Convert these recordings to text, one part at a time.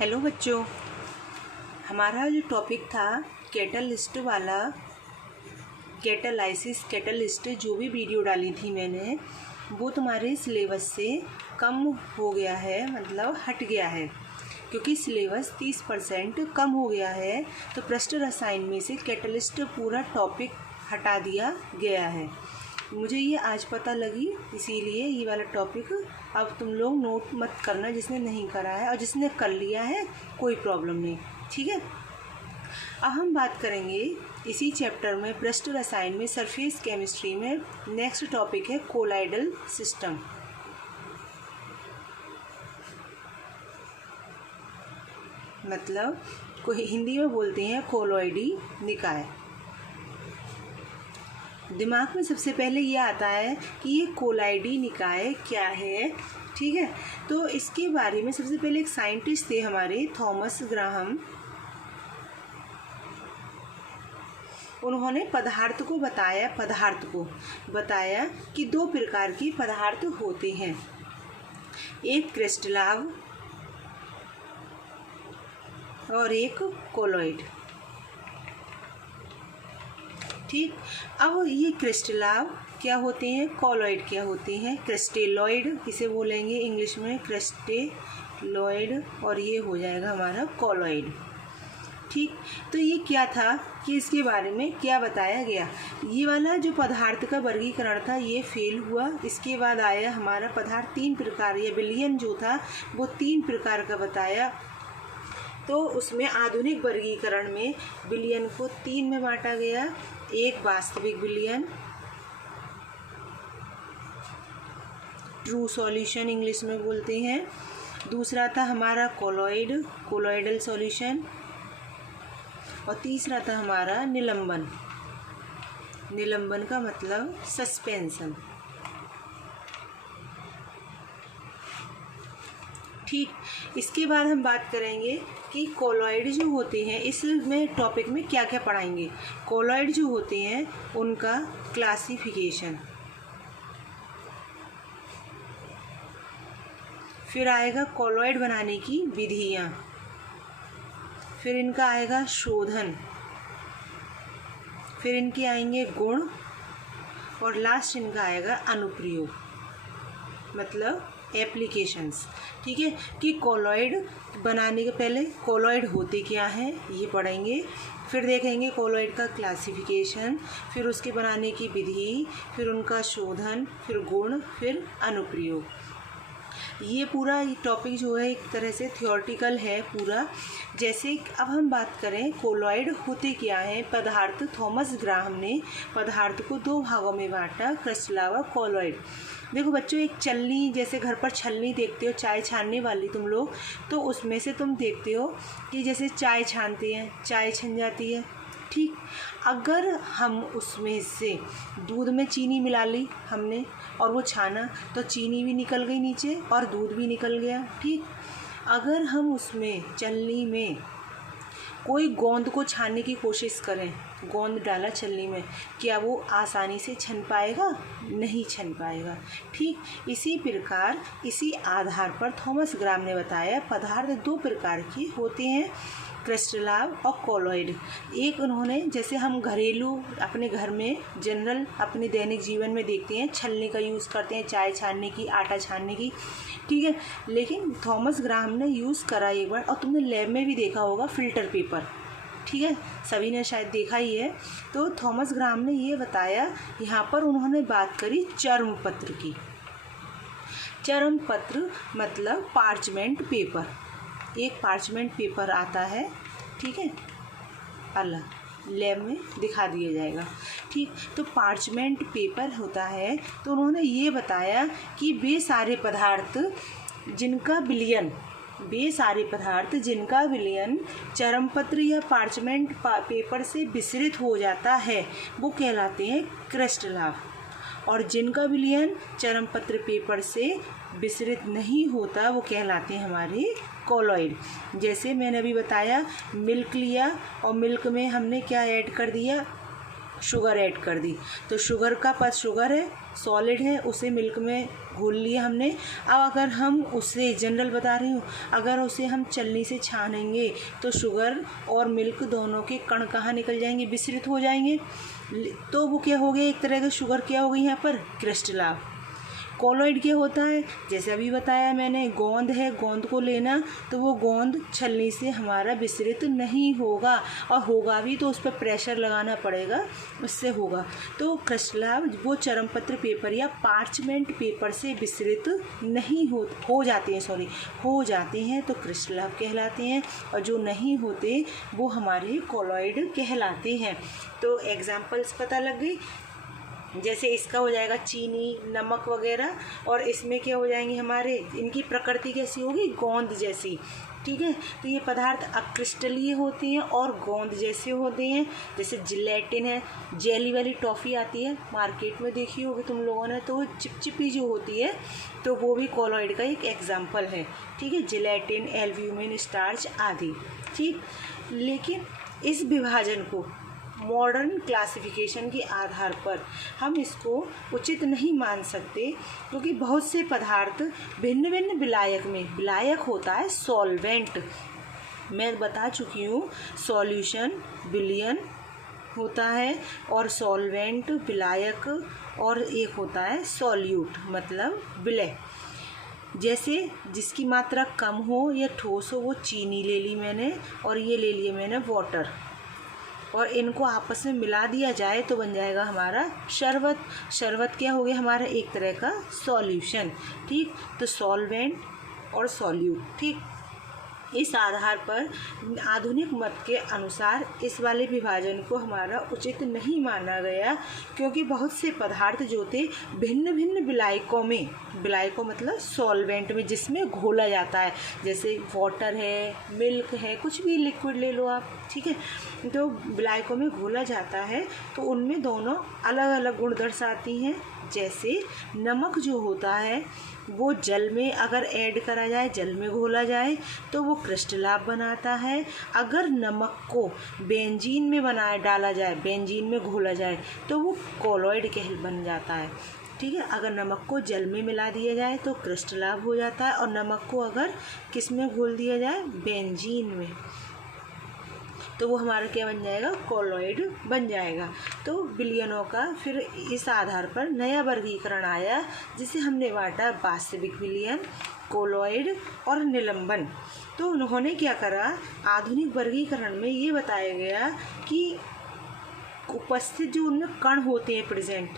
Hello बच्चों, हमारा जो टॉपिक था कैटलिस्ट वाला, कैटालाइसिस कैटलिस्ट, जो भी वीडियो डाली थी मैंने वो तुम्हारे सिलेबस से कम हो गया है, मतलब हट गया है। क्योंकि सिलेबस 30% कम हो गया है तो पृष्ठ रसायन में से कैटलिस्ट पूरा टॉपिक हटा दिया गया है। मुझे ये आज पता लगी, इसीलिए ये वाला टॉपिक अब तुम लोग नोट मत करना जिसने नहीं करा है, और जिसने कर लिया है कोई प्रॉब्लम नहीं, ठीक है। अब हम बात करेंगे इसी चैप्टर में पृष्ठ रसायन में सरफेस केमिस्ट्री में नेक्स्ट टॉपिक है कोलाइडल सिस्टम। मतलब कोई हिंदी में बोलते हैं कोलॉइडी निकाय। दिमाग में सबसे पहले ये आता है कि ये कोलाइडी निकाय क्या है, ठीक है। तो इसके बारे में सबसे पहले एक साइंटिस्ट थे हमारे, थॉमस ग्राहम। उन्होंने पदार्थ को बताया कि दो प्रकार के पदार्थ होते हैं, एक क्रिस्टलाव और एक कोलॉइड, ठीक। अब ये क्रिस्टलाव क्या होते हैं, कोलॉइड क्या होते हैं, क्रिस्टेलॉइड इसे बोलेंगे इंग्लिश में, क्रिस्टेलॉइड, और ये हो जाएगा हमारा कोलॉइड, ठीक। तो ये क्या था कि इसके बारे में क्या बताया गया। ये वाला जो पदार्थ का वर्गीकरण था ये फेल हुआ। इसके बाद आया हमारा पदार्थ तीन प्रकार, या विलयन जो था वो तीन प्रकार का बताया। तो उसमें आधुनिक वर्गीकरण में विलयन को तीन में बांटा गया, एक वास्तविक विलयन, ट्रू सॉल्यूशन इंग्लिश में बोलते हैं, दूसरा था हमारा कोलॉइड, कोलॉइडल सॉल्यूशन, और तीसरा था हमारा निलंबन। निलंबन का मतलब सस्पेंशन, ठीक। इसके बाद हम बात करेंगे कि कोलॉइड जो होते हैं, इसमें टॉपिक में क्या क्या पढ़ाएंगे। कोलॉइड जो होते हैं उनका क्लासिफिकेशन, फिर आएगा कोलॉइड बनाने की विधियाँ, फिर इनका आएगा शोधन, फिर इनके आएंगे गुण, और लास्ट इनका आएगा अनुप्रयोग, मतलब एप्लीकेशंस, ठीक है। कि कोलॉइड बनाने के पहले कोलॉइड होते क्या हैं ये पढ़ेंगे, फिर देखेंगे कोलॉइड का क्लासिफिकेशन, फिर उसके बनाने की विधि, फिर उनका शोधन, फिर गुण, फिर अनुप्रयोग। ये पूरा टॉपिक जो है एक तरह से थ्योरेटिकल है पूरा। जैसे अब हम बात करें कोलॉइड होते क्या हैं पदार्थ, थॉमस ग्राहम ने पदार्थ को दो भागों में बांटा, क्रिस्टलाव और कोलॉइड। देखो बच्चों, एक छलनी, जैसे घर पर छलनी देखते हो चाय छानने वाली तुम लोग, तो उसमें से तुम देखते हो कि जैसे चाय छानते हैं, चाय छन जाती है, ठीक। अगर हम उसमें से दूध में चीनी मिला ली हमने और वो छाना, तो चीनी भी निकल गई नीचे और दूध भी निकल गया, ठीक। अगर हम उसमें छलनी में कोई गोंद को छानने की कोशिश करें, गोंद डाला छलनी में, क्या वो आसानी से छन पाएगा? नहीं छन पाएगा, ठीक। इसी प्रकार इसी आधार पर थॉमस ग्राहम ने बताया पदार्थ दो प्रकार के होते हैं, क्रिस्टलाव और कोलॉइड। एक उन्होंने, जैसे हम घरेलू अपने घर में जनरल अपने दैनिक जीवन में देखते हैं, छलनी का यूज़ करते हैं चाय छानने की, आटा छानने की, ठीक है। लेकिन थॉमस ग्राहम ने यूज़ करा एक बार, और तुमने लैब में भी देखा होगा फिल्टर पेपर, ठीक है, सभी ने शायद देखा ही है। तो थॉमस ग्राहम ने ये बताया, यहाँ पर उन्होंने बात करी चर्म पत्र की। चर्म पत्र मतलब पार्चमेंट पेपर, एक पार्चमेंट पेपर आता है, ठीक है, अलग लैब में दिखा दिया जाएगा, ठीक। तो पार्चमेंट पेपर होता है। तो उन्होंने ये बताया कि वे सारे पदार्थ जिनका विलयन चर्मपत्र या पार्चमेंट पेपर से विसरित हो जाता है वो कहलाते हैं क्रिस्टलाव, और जिनका विलयन चर्मपत्र पेपर से विसरित नहीं होता वो कहलाते हैं हमारे कोलॉइड। जैसे मैंने अभी बताया, मिल्क लिया और मिल्क में हमने क्या ऐड कर दिया, शुगर ऐड कर दी, तो शुगर का पास शुगर है, सॉलिड है, उसे मिल्क में घोल लिया हमने। अब अगर हम उसे, जनरल बता रही हूँ, अगर उसे हम छलनी से छानेंगे तो शुगर और मिल्क दोनों के कण कहाँ निकल जाएंगे, विसरित हो जाएंगे। तो वो क्या हो गया, एक तरह का शुगर क्या हो गई यहाँ पर, क्रिस्टल। कोलॉइड क्या होता है, जैसे अभी बताया मैंने, गोंद है, गोंद को लेना, तो वो गोंद छलनी से हमारा विसरित नहीं होगा, और होगा भी तो उस पर प्रेशर लगाना पड़ेगा, उससे होगा। तो क्रिस्टल वो चरमपत्र पेपर या पार्चमेंट पेपर से विसरित नहीं हो जाते हैं, तो क्रिस्टल कहलाते हैं, और जो नहीं होते वो हमारे कोलॉइड कहलाते हैं। तो एग्जाम्पल्स पता लग गई, जैसे इसका हो जाएगा चीनी, नमक वगैरह, और इसमें क्या हो जाएंगे हमारे, इनकी प्रकृति कैसी होगी, गोंद जैसी। ठीक है, तो ये पदार्थ अक्रिस्टलीय होते हैं और गोंद जैसे होते हैं। जैसे जिलेटिन है, जेली वाली टॉफ़ी आती है मार्केट में, देखी होगी तुम लोगों ने, तो वो चिपचिपी जो होती है, तो वो भी कोलॉइड का एक एग्जाम्पल है। ठीक है, जिलेटिन, एल्ब्यूमिन, स्टार्च आदि। ठीक, लेकिन इस विभाजन को मॉडर्न क्लासिफिकेशन के आधार पर हम इसको उचित नहीं मान सकते, क्योंकि बहुत से पदार्थ भिन्न भिन्न विलायक में, विलायक होता है सॉल्वेंट, मैं बता चुकी हूँ, सॉल्यूशन विलयन होता है, और सॉल्वेंट विलायक, और एक होता है सॉल्यूट मतलब विलय। जैसे जिसकी मात्रा कम हो या ठोस हो, वो चीनी ले ली मैंने, और ये ले लिए मैंने वाटर, और इनको आपस में मिला दिया जाए तो बन जाएगा हमारा शरबत। शरबत क्या हो गया हमारा, एक तरह का सॉल्यूशन। ठीक, तो सॉल्वेंट और सॉल्यूट। ठीक, इस आधार पर आधुनिक मत के अनुसार इस वाले विभाजन को हमारा उचित नहीं माना गया, क्योंकि बहुत से पदार्थ जो थे भिन्न भिन्न विलायकों में, विलायकों मतलब सॉल्वेंट में, जिसमें घोला जाता है, जैसे वाटर है, मिल्क है, कुछ भी लिक्विड ले लो आप। ठीक है, तो विलायकों में घोला जाता है, तो उनमें दोनों अलग अलग गुण दर्शाती हैं। जैसे नमक जो होता है वो जल में अगर ऐड करा जाए, जल में घोला जाए, तो वो क्रिस्टलाभ बनाता है। अगर नमक को बेंजीन में डाला जाए, बेंजीन में घोला जाए, तो वो कोलॉइड बन जाता है। ठीक है, अगर नमक को जल में मिला दिया जाए तो क्रिस्टलाभ हो जाता है, और नमक को अगर किस में घोल दिया जाए, बेंजीन में, तो वो हमारा क्या बन जाएगा, कोलॉइड बन जाएगा। तो विलयनों का फिर इस आधार पर नया वर्गीकरण आया, जिसे हमने बांटा वास्तविक विलयन, कोलॉइड और निलंबन। तो उन्होंने क्या करा, आधुनिक वर्गीकरण में ये बताया गया कि उपस्थित जो उनमें कण होते हैं प्रेजेंट,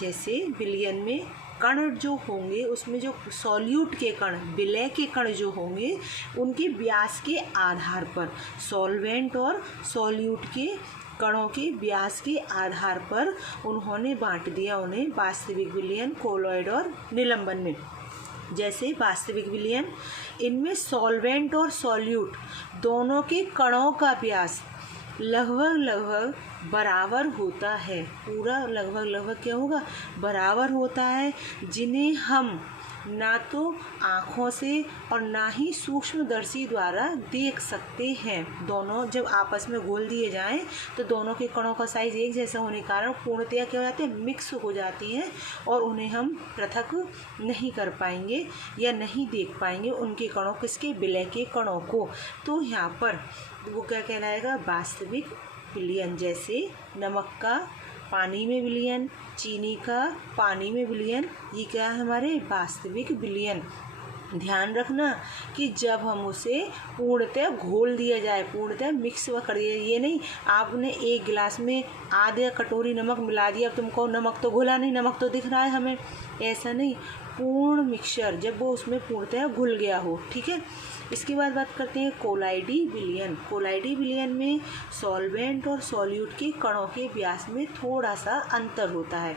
जैसे विलयन में कण जो होंगे, उसमें जो सॉल्यूट के कण, विलय के कण जो होंगे, उनके व्यास के आधार पर, सॉल्वेंट और सॉल्यूट के कणों के व्यास के आधार पर उन्होंने बांट दिया उन्हें वास्तविक विलयन, कोलॉइड और निलंबन में। जैसे वास्तविक विलयन, इनमें सॉल्वेंट और सॉल्यूट दोनों के कणों का व्यास लगभग बराबर होता है। पूरा लगभग क्या होगा, बराबर होता है, जिन्हें हम ना तो आँखों से और ना ही सूक्ष्मदर्शी द्वारा देख सकते हैं। दोनों जब आपस में घोल दिए जाएं तो दोनों के कणों का साइज एक जैसा होने के कारण पूर्णतया क्या हो जाते हैं, मिक्स हो जाती हैं, और उन्हें हम पृथक नहीं कर पाएंगे या नहीं देख पाएंगे उनके कणों, किसके, विलय के कणों को। तो यहाँ पर वो क्या कहलाएगा, वास्तविक विलयन। जैसे नमक का पानी में विलयन, चीनी का पानी में विलयन, ये क्या है हमारे वास्तविक विलयन। ध्यान रखना कि जब हम उसे पूर्णतः घोल दिया जाए, पूर्णतः मिक्स कर दिया, ये नहीं आपने एक गिलास में आधा कटोरी नमक मिला दिया, अब तुमको नमक तो घुला नहीं, नमक तो दिख रहा है हमें, ऐसा नहीं, पूर्ण मिक्सचर जब वो उसमें पूर्णतः घुल गया हो। ठीक है, इसके बाद बात करते हैं कोलाइडी विलयन। कोलाइडी विलयन में सॉल्वेंट और सॉल्यूट के कणों के व्यास में थोड़ा सा अंतर होता है,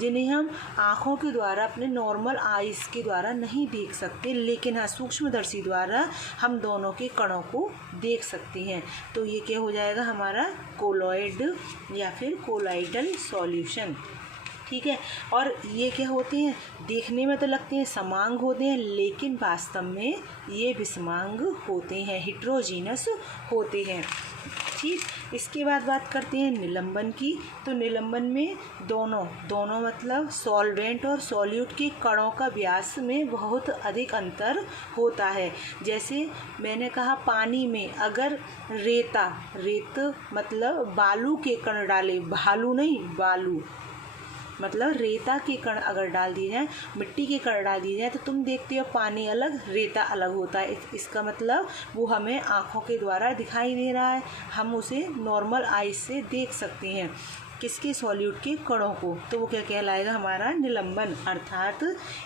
जिन्हें हम आँखों के द्वारा, अपने नॉर्मल आइज़ के द्वारा नहीं देख सकते, लेकिन हाँ सूक्ष्मदर्शी द्वारा हम दोनों के कणों को देख सकते हैं। तो ये क्या हो जाएगा हमारा कोलॉइड या फिर कोलाइडल सॉल्यूशन। ठीक है, और ये क्या होते हैं, देखने में तो लगते हैं समांग होते हैं, लेकिन वास्तव में ये विषमांग होते हैं, हिट्रोजीनस होते हैं। ठीक, इसके बाद बात करते हैं निलंबन की। तो निलंबन में दोनों मतलब सॉल्वेंट और सॉल्यूट के कणों का व्यास में बहुत अधिक अंतर होता है। जैसे मैंने कहा पानी में अगर रेत मतलब बालू के कण डाले, भालू नहीं बालू मतलब रेता के कण अगर डाल दिए जाए, मिट्टी के कण डाल दिए जाए, तो तुम देखते हो पानी अलग रेता अलग होता है। इसका मतलब वो हमें आँखों के द्वारा दिखाई दे रहा है, हम उसे नॉर्मल आइज से देख सकते हैं। किसके? सॉल्यूट के कणों को। तो वो क्या कहलाएगा? हमारा निलंबन। अर्थात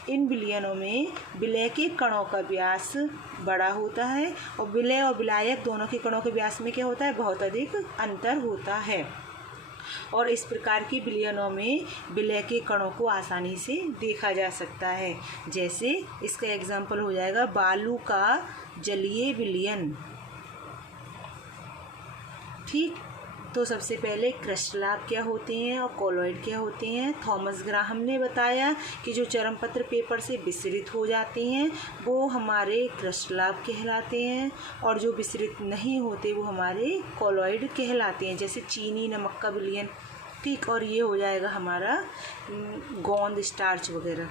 इन विलयनों में विलय के कणों का व्यास बड़ा होता है और विलय और विलायक दोनों के कणों के व्यास में क्या होता है? बहुत अधिक अंतर होता है। और इस प्रकार की विलयनों में विलय के कणों को आसानी से देखा जा सकता है। जैसे इसका एग्जाम्पल हो जाएगा बालू का जलीय विलयन। ठीक, तो सबसे पहले क्रिस्टलाभ क्या होते हैं और कोलॉइड क्या होते हैं। थॉमस ग्राहम ने बताया कि जो चरमपत्र पेपर से विसरित हो जाते हैं वो हमारे क्रिस्टलाभ कहलाते हैं और जो विसरित नहीं होते वो हमारे कोलॉइड कहलाते हैं। जैसे चीनी नमक का विलयन। ठीक, और ये हो जाएगा हमारा गोंद स्टार्च वगैरह।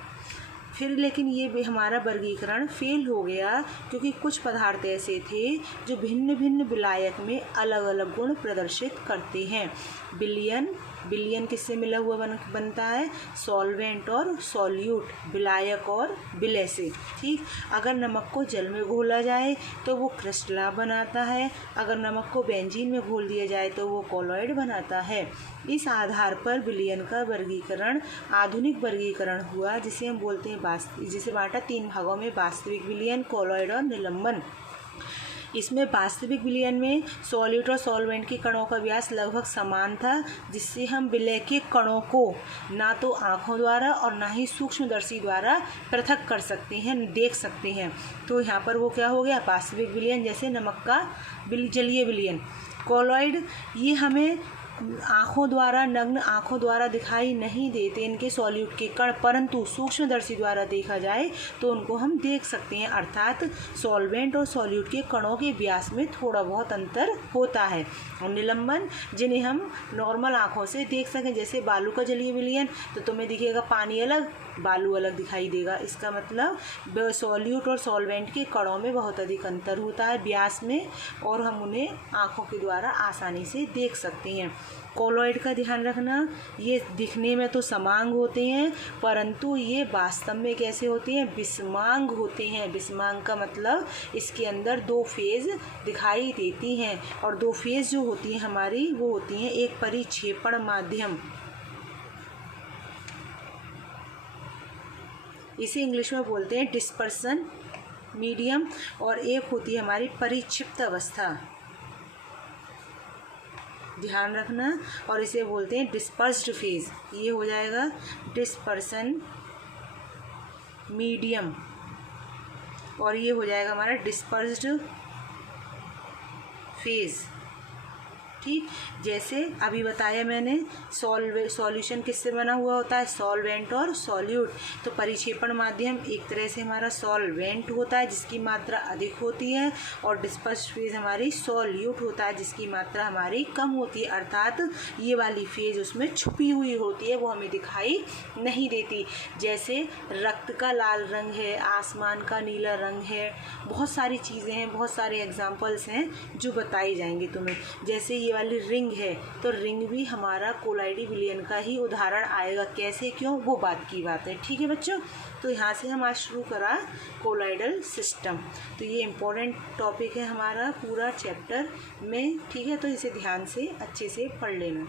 फिर लेकिन ये भी हमारा वर्गीकरण फेल हो गया क्योंकि कुछ पदार्थ ऐसे थे जो भिन्न भिन्न विलायक में अलग अलग गुण प्रदर्शित करते हैं। विलयन किससे मिला हुआ बनता है? सॉल्वेंट और सॉल्यूट, विलायक और विलय से। ठीक, अगर नमक को जल में घोला जाए तो वो क्रिस्टलाभ बनाता है, अगर नमक को बेंजीन में घोल दिया जाए तो वो कोलॉइड बनाता है। इस आधार पर विलयन का वर्गीकरण आधुनिक वर्गीकरण हुआ, जिसे हम बोलते हैं जिसे बांटा 3 भागों में: वास्तविक विलयन, कोलॉइड और निलंबन। इसमें वास्तविक विलयन में सॉल्यूट और सॉल्वेंट के कणों का व्यास लगभग समान था, जिससे हम विलय के कणों को ना तो आँखों द्वारा और ना ही सूक्ष्मदर्शी द्वारा पृथक कर सकते हैं, देख सकते हैं। तो यहाँ पर वो क्या हो गया? वास्तविक विलयन, जैसे नमक का जलीय विलयन। कोलॉइड ये हमें आँखों द्वारा, नग्न आँखों द्वारा दिखाई नहीं देते इनके सॉल्यूट के कण, परंतु सूक्ष्मदर्शी द्वारा देखा जाए तो उनको हम देख सकते हैं। अर्थात सॉल्वेंट और सॉल्यूट के कणों के व्यास में थोड़ा बहुत अंतर होता है। और निलंबन, जिन्हें हम नॉर्मल आँखों से देख सकें, जैसे बालू का जलीय विलयन, तो तुम्हें दिखेगा पानी अलग, बालू अलग दिखाई देगा। इसका मतलब सॉल्यूट और सॉल्वेंट के कणों में बहुत अधिक अंतर होता है व्यास में, और हम उन्हें आँखों के द्वारा आसानी से देख सकते हैं। कोलॉइड का ध्यान रखना, ये दिखने में तो समांग होते हैं परंतु ये वास्तव में कैसे होते हैं? विषमांग होते हैं। विषमांग का मतलब इसके अंदर 2 फेज दिखाई देती हैं, और 2 फेज जो होती हैं हमारी वो होती हैं एक परिक्षेपण माध्यम, इसे इंग्लिश में बोलते हैं डिस्पर्सन मीडियम, और एक होती है हमारी परिक्षिप्त अवस्था, ध्यान रखना, और इसे बोलते हैं डिस्पर्स्ड फेज। ये हो जाएगा डिस्पर्सन मीडियम, और ये हो जाएगा हमारा डिस्पर्स्ड फेज। ठीक, जैसे अभी बताया मैंने सॉल्यूशन किससे बना हुआ होता है? सॉल्वेंट और सॉल्यूट। तो परिक्षेपण माध्यम एक तरह से हमारा सॉल्वेंट होता है जिसकी मात्रा अधिक होती है, और डिस्पर्स्ड फेज हमारी सॉल्यूट होता है जिसकी मात्रा हमारी कम होती है। अर्थात ये वाली फेज उसमें छुपी हुई होती है, वो हमें दिखाई नहीं देती। जैसे रक्त का लाल रंग है, आसमान का नीला रंग है, बहुत सारी चीज़ें हैं, बहुत सारे एग्जाम्पल्स हैं जो बताई जाएंगे तुम्हें। जैसे ये वाली रिंग है, तो रिंग भी हमारा कोलॉइडी विलयन का ही उदाहरण आएगा। कैसे, क्यों, वो बात की बात है। ठीक है बच्चों, तो यहाँ से हम आज शुरू करा कोलॉइडल सिस्टम। तो ये इम्पोर्टेंट टॉपिक है हमारा पूरा चैप्टर में। ठीक है, तो इसे ध्यान से अच्छे से पढ़ लेना।